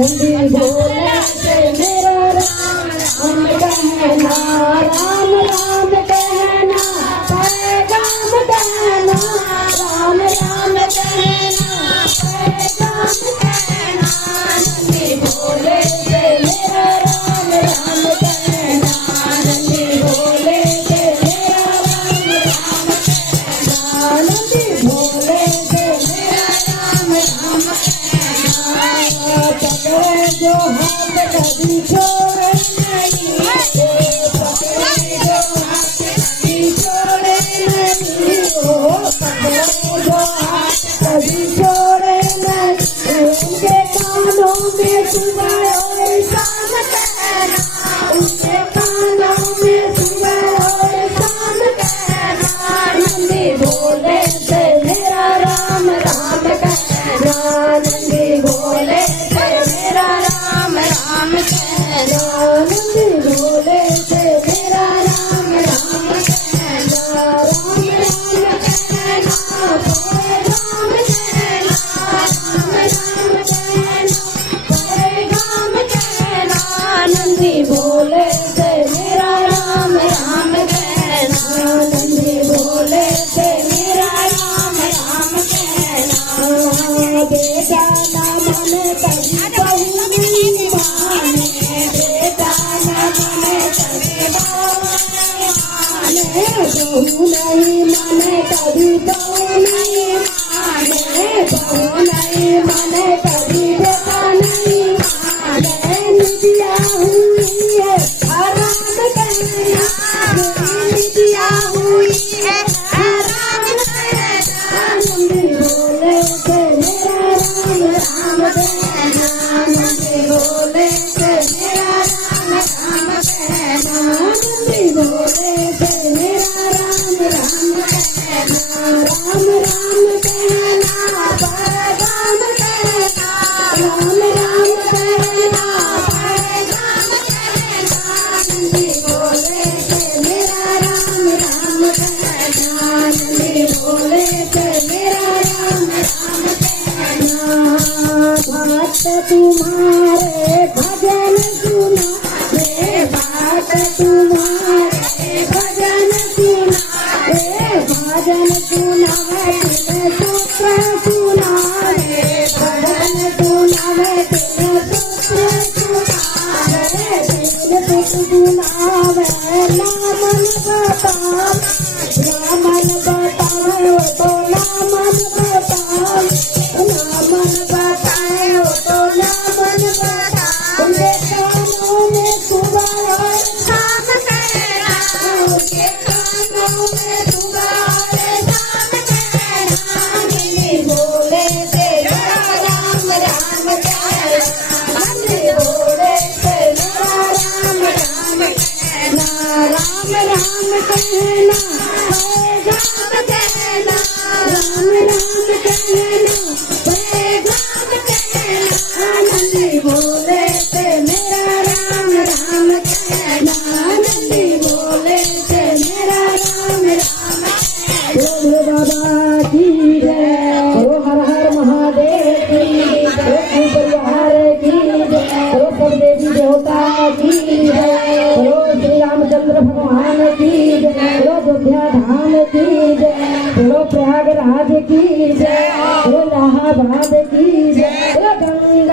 नंदी भोले से मेरा राम कहना, राम राम कहना, पैगाम कहना, राम राम कहना, पैगाम कहना, नंदी भोले से मेरा राम कहना, नंदी भोले से मेरा राम कहना, नंदी भोले से मेरा राम कहना। पकड़े जो हाथ कभी छोड़े नहीं, पकड़े जो हाथ कभी छोड़े नहीं, पकड़े जो हाथ कभी छोड़े नहीं, उनके कानों में सुबह और शाम कहना, उनके कानों में सुबह और शाम कहना, नंदी भोले से मेरा राम कहना, नंदी भोले से मेरा राम कहना, नंदी भोले से मेरा राम कहना, राम राम कहना, पैगाम कहना, राम राम कहना, पैगाम कहना, नंदी भोले से मेरा राम कहना, नंदी भोले से मेरा राम कहना। बेटा ना मन कभी बहू नहीं माने, बेटा ना मन कभी बहू नहीं माने, कभी बहू नहीं माने, बहू नहीं माने, कभी बेटा नहीं माने, निदिया हुई है हराम कहना, निदिया हुई है हराम कहना, नंदी भोले से मेरा राम कहना, नंदी भोले से मेरा राम कहना, नंदी भोले से मेरा राम कहना, राम राम कहना, पैगाम कहना, राम राम कहना, पैगाम कहना, नंदी भोले से मेरा राम कहना, नंदी भोले से मेरा राम कहना। भक्त तुम्हारे भजन सुना रे, भक्त तुम्हारे भजन सुना रे, भजन सुना तिन सूत्र सुना रे, भजन सुना तिन सूत्र सुना रे, तिन सूत्र सुनावे नामन बताओ, नामन बतावे वो तो नामन बताओ, नामन बताए वो तो नामन बताओ, उनके कानों में सुबह और शाम कहना, उनके कानों में सुबह और शाम कहना, नंदी भोले से मेरा राम कहना, नंदी भोले से मेरा राम कहना, राम राम कहना, पैगाम कहना, राम राम कहना, पैगाम कहना, नंदी भोले से मेरा राम कहना, नंदी भोले से मेरा राम कहना। बोलो बाबा की जय, बोलो हर हर महादेव की जय, परिवार की जय, बोलो सब देवी देवता की जय, बोलो श्री रामचंद्र भगवान की जय, बोलो अयोध्या धाम की जय, बोलो प्रयागराज की जय, बोलो इलाहाबाद की जय, बोलो गंगा